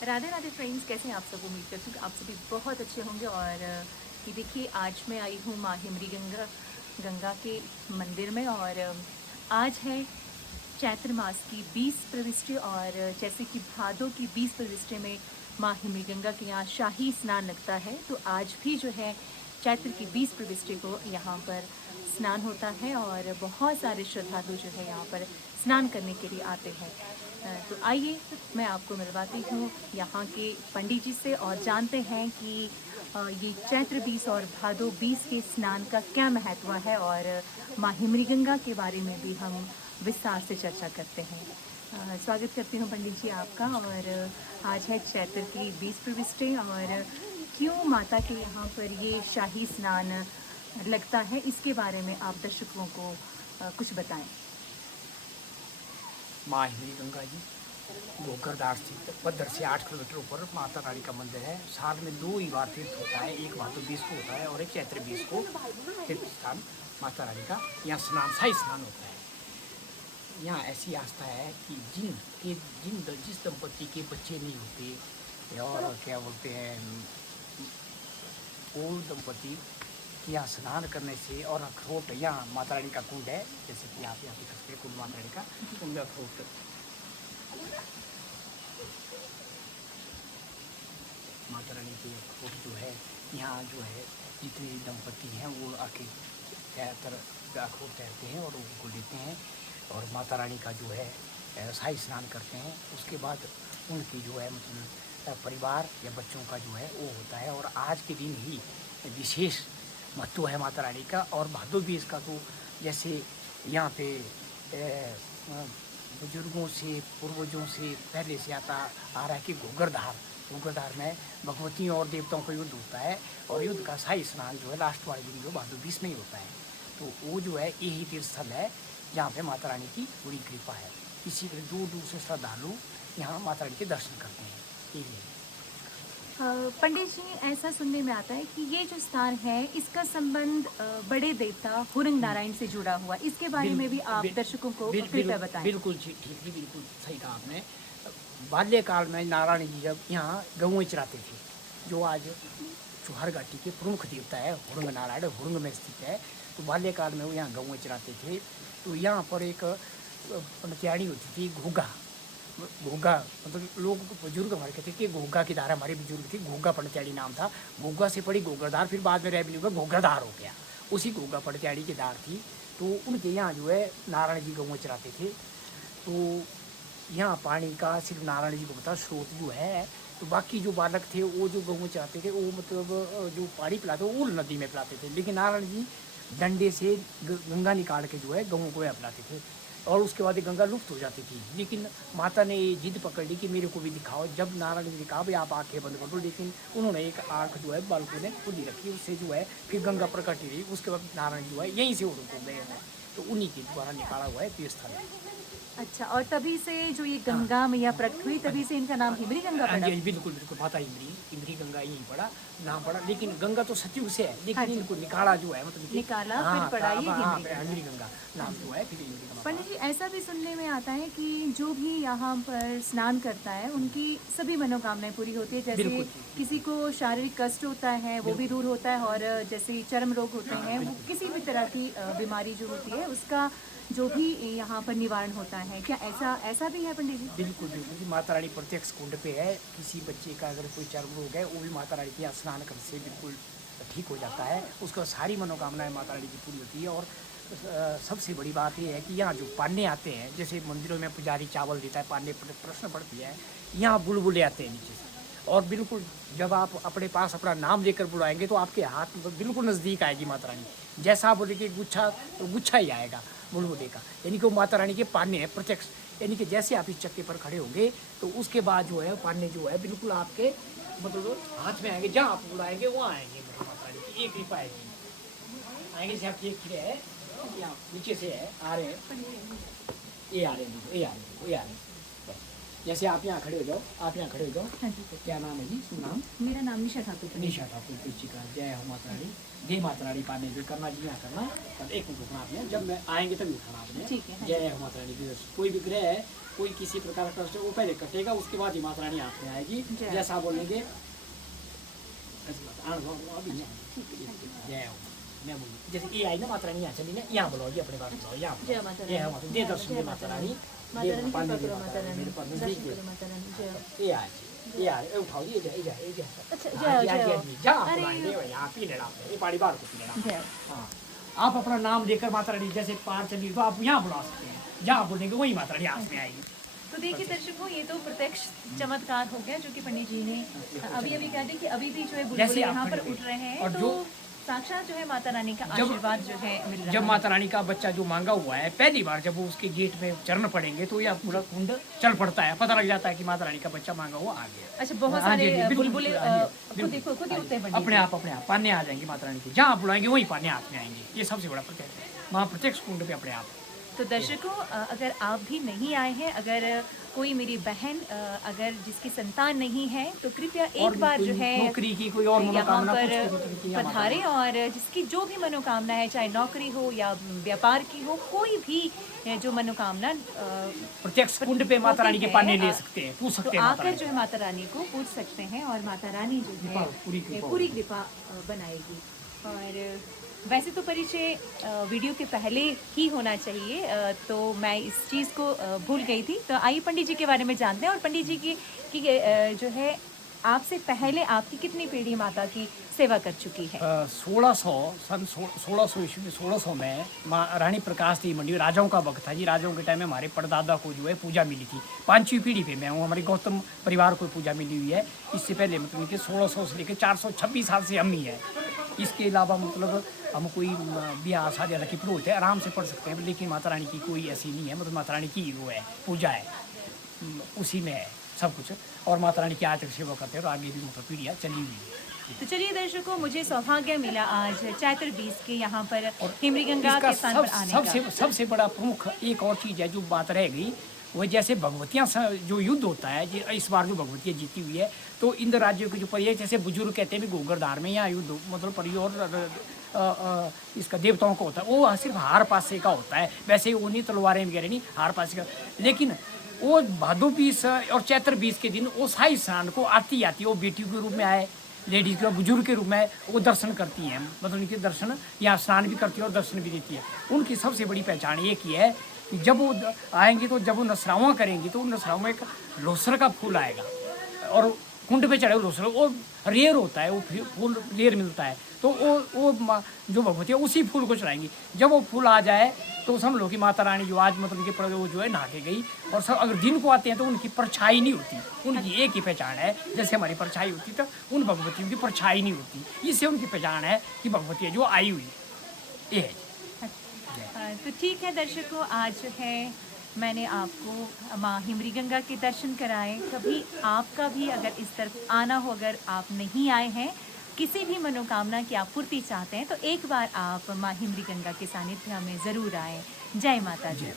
Radhe Radhe friends, कैसे हैं आप सब। उम्मीद करती हूँ कि आप सभी बहुत अच्छे होंगे। और ये देखिए, आज मैं आई हूँ माँ हिमरी गंगा गंगा के मंदिर में। और आज है चैत्र मास की 20 प्रविष्टि। और जैसे कि भादों की 20 प्रविष्टि में माँ हिमरी गंगा के यहाँ शाही स्नान लगता है, तो आज भी जो है चैत्र की 20 प्रविष्टि को यहाँ पर स्नान होता है। और बहुत सारे श्रद्धालु जो है यहाँ पर स्नान करने के लिए आते हैं। तो आइए, मैं आपको मिलवाती हूँ यहाँ के पंडित जी से और जानते हैं कि ये चैत्र 20 और भादो 20 के स्नान का क्या महत्व है। और माँ हिमरी गंगा के बारे में भी हम विस्तार से चर्चा करते हैं। स्वागत करती हूँ पंडित जी आपका। और आज है चैत्र की 20 प्रविष्टि। और क्यों माता के यहाँ पर ये शाही स्नान लगता है, इसके बारे में आप दर्शकों को कुछ बताएं। माँ हिमरी गंगा जी गोकरदार स्थित पद्धर से 8 किलोमीटर ऊपर माता रानी का मंदिर है। साल में 2 ही बार तीर्थ होता है, एक भादो 20 को होता है और एक चैत्र 20 को तीर्थ स्थान माता रानी का यहाँ स्नान शाही स्नान होता है। यहाँ ऐसी आस्था है कि जिस दंपति के बच्चे नहीं होते और क्या बोलते हैं वो दंपति यहाँ स्नान करने से और अखरोट, यहाँ माता रानी का कुंड है, जैसे कि आप यहाँ देख सकते हैं कुंड माता रानी का, कुंड अखरोट माता रानी के अखरोट जो है यहाँ जो है जितने दंपति हैं वो आके अखरोट तैरते हैं और उनको लेते हैं और माता रानी का जो है शाही स्नान करते हैं। उसके बाद उनकी जो है मतलब परिवार या बच्चों का जो है वो होता है। और आज के दिन ही विशेष महत्व है माता रानी का। और भादो 20 का तो जैसे यहाँ पे बुजुर्गों से पूर्वजों से पहले से आता आ रहा है कि घूंघरधार में भगवतियों और देवताओं का युद्ध होता है और युद्ध का शाही स्नान जो है लास्ट वाले दिन जो भादो 20 में ही होता है। तो वो जो है यही तीर्थ स्थल है जहाँ पे माता रानी की बड़ी कृपा है। इसी के दूर दूर से श्रद्धालु यहाँ माता रानी के दर्शन करते हैं। यही पंडित जी, ऐसा सुनने में आता है कि ये जो स्थान है इसका संबंध बड़े देवता हुरंग नारायण से जुड़ा हुआ। इसके बारे में भी आप दर्शकों को कृपया बताएं। बिल्कुल ठीक जी, बिल्कुल सही कहा आपने। बाल्यकाल में नारायण जी जब यहाँ गौएं चराते थे, जो आज चुहार घाटी के प्रमुख देवता है हुरंग नारायण, हुरंग में स्थित है। तो बाल्यकाल में वो यहाँ गौएं चराते थे। तो यहाँ पर एक पंडित्याणी होती थी घोगा मतलब लोग बुजुर्ग हमारे कहते कि घोगा की धारा हमारे बुजुर्ग थी, घोगा पंडित्याणी नाम था। घोगा से पड़ी गोगरदार, फिर बाद में रेवन्यू का घोगरदार हो गया। उसी घोगा पंडित्याणी की धार थी। तो उनके यहाँ जो है नारायण जी गौएं चराते थे। तो यहाँ पानी का सिर्फ नारायण जी को पता स्रोत जो है। तो बाकी जो बालक थे वो जो गौएं चराते थे वो मतलब जो पानी पिलाते वो उल नदी में पिलाते थे, लेकिन नारायण जी डंडे से गंगा निकाल के जो है गौओं को पिलाते थे। और उसके बाद गंगा लुप्त हो जाती थी। लेकिन माता ने ये जिद पकड़ ली कि मेरे को भी दिखाओ। जब नारायण जी ने कहा भाई आप आंखें बंद कर दो, लेकिन उन्होंने एक आंख जो है बालकों ने खुली रखी, उससे जो है फिर गंगा प्रकट ही रही। उसके बाद नारायण जो है यहीं से उनको गए हैं, तो उन्हीं के द्वारा निकाला हुआ है तीर्थ स्थल। अच्छा, और तभी से जो ये गंगा मैया प्रकट हुई, तभी से इनका नाम हिमरी गंगा हाँ पड़ा। जी, बिल्कुल बिल्कुल, माता हिमरी गंगा यहीं पड़ा, नाम पड़ा। लेकिन गंगा तो सतयुग से है, लेकिन इनको निकाला जो है मतलब निकाला, फिर पड़ा ये हिमरी गंगा नाम जो है फिर हिमरी गंगा। पंडित जी, ऐसा भी सुनने में आता है कि जो भी यहाँ पर स्नान करता है उनकी सभी मनोकामनाएं पूरी होती है। जैसे किसी को शारीरिक कष्ट होता है वो भी दूर होता है, और जैसे चर्म रोग होते हैं, वो किसी भी तरह की बीमारी जो होती है उसका जो भी यहाँ पर निवारण होता है। क्या ऐसा भी है पंडित जी? बिल्कुल बिल्कुल, माता रानी प्रत्यक्ष कुंड पे है। किसी बच्चे का अगर कोई चर्म रोग है वो भी माता रानी के स्नान करने से बिल्कुल ठीक हो जाता है। उसका सारी मनोकामनाएं माता रानी की पूरी होती है। और सबसे बड़ी बात ये है कि यहाँ जो पान्ने आते हैं, जैसे मंदिरों में पुजारी चावल देता है, पान्ने प्रश्न पड़ती है, यहाँ बुलबुले आते हैं नीचे से। और बिल्कुल जब आप अपने पास अपना नाम लेकर बुलाएंगे तो आपके हाथ बिल्कुल नज़दीक आएगी माता रानी। जैसा आप बोलेंगे गुच्छा, तो गुच्छा ही आएगा बुलबुले का। यानी कि वो माता रानी के पान्ने हैं प्रत्यक्ष। यानी कि जैसे आप इस चक्के पर खड़े होंगे तो उसके बाद जो है पान्ने जो है बिल्कुल आपके मतलब हाथ में आएंगे। जहाँ आप बुलाएंगे वहाँ आएंगे। माता रानी की एक कृपा आएगी। आएंगे जैसे आप ये खड़े हैं, नीचे से है आ रहे हैं, ये आ रहे हैं, ये आ रहे हैं, ये आ रहे हैं। जैसे आप यहाँ खड़े हो जाओ, आप यहाँ खड़े हो जाओ। हाँ जी। तो क्या नाम है जी? शुभ नाम? मेरा नाम निशा ठाकुर। निशा ठाकुर का। जय हो माता रानी। जय माता रानी पाने भी करना जी, यहाँ करना। और एक मिनट रुकना आपने, जब मैं आएंगे तभी उठाना आपने। ठीक है। जय हो माता रानी। कोई भी ग्रह है कोई किसी प्रकार का कष्ट वो पहले कटेगा, उसके बाद ही माता रानी हाथ में आएगी। जय। जैसा बोलेंगे जय हो, मैं बोलूँ जैसे ये आई ना माता रानी यहाँ चली ना, यहाँ बोलोगी अपने बात बोलो, यहाँ जय माता ये है रानी। माता, दे दर्शन दे माता रानी, माता दे रानी पानी कृपा दे करो माता माता रानी, रानी, मेरे पर दर्शन नजदीक करो माता रानी। जय। ये आज ये आ रहे उठाओ, ये जा ये जा ये जा अच्छा, हाँ, जय ये जय। आगे जा अरे बुलाएंगे भाई, यहाँ पी लेना आपने, ये पानी बाहर को पी लेना। जय। हाँ, आप अपना नाम लेकर माता रानी जैसे पार चली तो आप यहाँ बुला सकते हैं, जहाँ बोलेंगे वही माता रानी हाथ में आएगी। तो देखिए दर्शकों, ये तो प्रत्यक्ष चमत्कार हो गया जो कि पंडित जी ने अभी अभी कह दी कि अभी भी जो है बुलबुल जैसे आप यहाँ पर खड़े उठ रहे हैं, और तो जो- साक्षात जो है माता रानी का जब- आशीर्वाद जो है मिल रहा जब है। माता रानी का बच्चा जो मांगा हुआ है, पहली बार जब वो उसके गेट में चरण पड़ेंगे तो यह पूरा कुंड चल पड़ता है, पता लग जाता है कि माता रानी का बच्चा मांगा हुआ आ गया। अच्छा, बहुत हाँ जी, सारे बिल्कुल, बुलबुले बिल्कुल, हाँ जी, खुद बिल्कुल। देखो खुद ही हाँ उठते हैं जी, पंडित अपने आप पाने आ जाएंगे माता रानी के, जहाँ आप बुलाएंगे वहीं पाने हाथ में आएंगे। ये सबसे बड़ा प्रत्यक्ष है, वहाँ प्रत्यक्ष कुंड पे अपने आप। तो दर्शकों, अगर आप भी नहीं आए हैं, अगर कोई मेरी बहन अगर जिसकी संतान नहीं है, तो कृपया और एक बार कोई जो है नौकरी की कोई और यहाँ मनोकामना पर कुछ भी की, यहाँ माता पधारे, और जिसकी जो भी मनोकामना है, चाहे नौकरी हो या व्यापार की हो, कोई भी जो मनोकामना प्रत्यक्ष कुंड पे माता रानी के होती पाने है, ले सकते हैं, पूछ तो सकते हैं माता आकर रानी जो है माता रानी को पूछ सकते हैं, और माता रानी जो है पूरी कृपा पूरी कृपा बनाएगी। और वैसे तो परिचय वीडियो के पहले ही होना चाहिए, तो मैं इस चीज़ को भूल गई थी। तो आइए पंडित जी के बारे में जानते हैं, और पंडित जी की जो है आपसे पहले आपकी कितनी पीढ़ी माता की सेवा कर चुकी है? 1600 सन 1600 ईस्वी में 1600 में माँ रानी प्रकाश देवी मंडी, राजाओं का वक्त था जी। राजाओं के टाइम में हमारे परदादा को जो है पूजा मिली थी, 5वीं पीढ़ी पे मैं हूँ, हमारे गौतम परिवार को पूजा मिली हुई है। इससे पहले मतलब कि 1600 से लेकर 426 साल से हम ही है। इसके अलावा मतलब हम कोई ब्याह शादी की पुरोहित है, आराम से पढ़ सकते हैं, लेकिन माता रानी की कोई ऐसी नहीं है, मतलब माता रानी की वो है पूजा है, उसी में है सब कुछ। और माता रानी की आज तक सेवा करते हैं, और आगे भी मतलब पीढ़ियाँ चली हुई है। तो चलिए दर्शकों, मुझे सौभाग्य मिला आज चैत्र 20 के यहाँ पर हिमरी गंगा इसका के स्थान पर आने का। सबसे बड़ा प्रमुख एक और चीज़ है जो बात रह गई, वो जैसे भगवतियाँ जो युद्ध होता है इस बार जो भगवतियाँ जीती हुई है, तो इंद्र राज्यों के जो परिचय, जैसे बुजुर्ग कहते हैं भी गोगरधार में यहाँ युद्ध मतलब परी और इसका देवताओं का होता है, वो सिर्फ हार पासे का होता है। वैसे वो नहीं तलवारें वगैरह नहीं, हार पासे का। लेकिन वो भादो 20 और चैत्र 20 के दिन वो शाही स्नान को आती है, वो बेटियों के रूप में आए, लेडीज़ के बुजुर्ग के रूप में वो दर्शन करती हैं, मतलब उनके दर्शन यहाँ स्नान भी करती है और दर्शन भी देती है। उनकी सबसे बड़ी पहचान एक ही है कि जब वो आएंगी तो जब वो नसरावा करेंगी तो उन नसरावा में एक लोसर का फूल आएगा, और कुंड पे चढ़े लोसर, वो रेयर होता है, वो फूल रेयर मिलता है, तो वो जो भगवती है उसी फूल को चढ़ाएंगी। जब वो फूल आ जाए तो समझ लो कि माता रानी जो आज मतलब कि वो जो है नहा के गई। और सब अगर दिन को आते हैं तो उनकी परछाई नहीं होती, उनकी एक ही पहचान है, जैसे हमारी परछाई होती तो उन भगवतियों की परछाई नहीं होती, इससे उनकी पहचान है कि भगवती है जो आई हुई ये है। तो ठीक है दर्शकों, आज जो है मैंने आपको माँ हिमरी गंगा के दर्शन कराए। कभी आपका भी अगर इस तरफ आना हो, अगर आप नहीं आए हैं, किसी भी मनोकामना की आप पूर्ति चाहते हैं, तो एक बार आप माँ हिमरी गंगा के सानिध्य में ज़रूर आएँ। जय माता दी।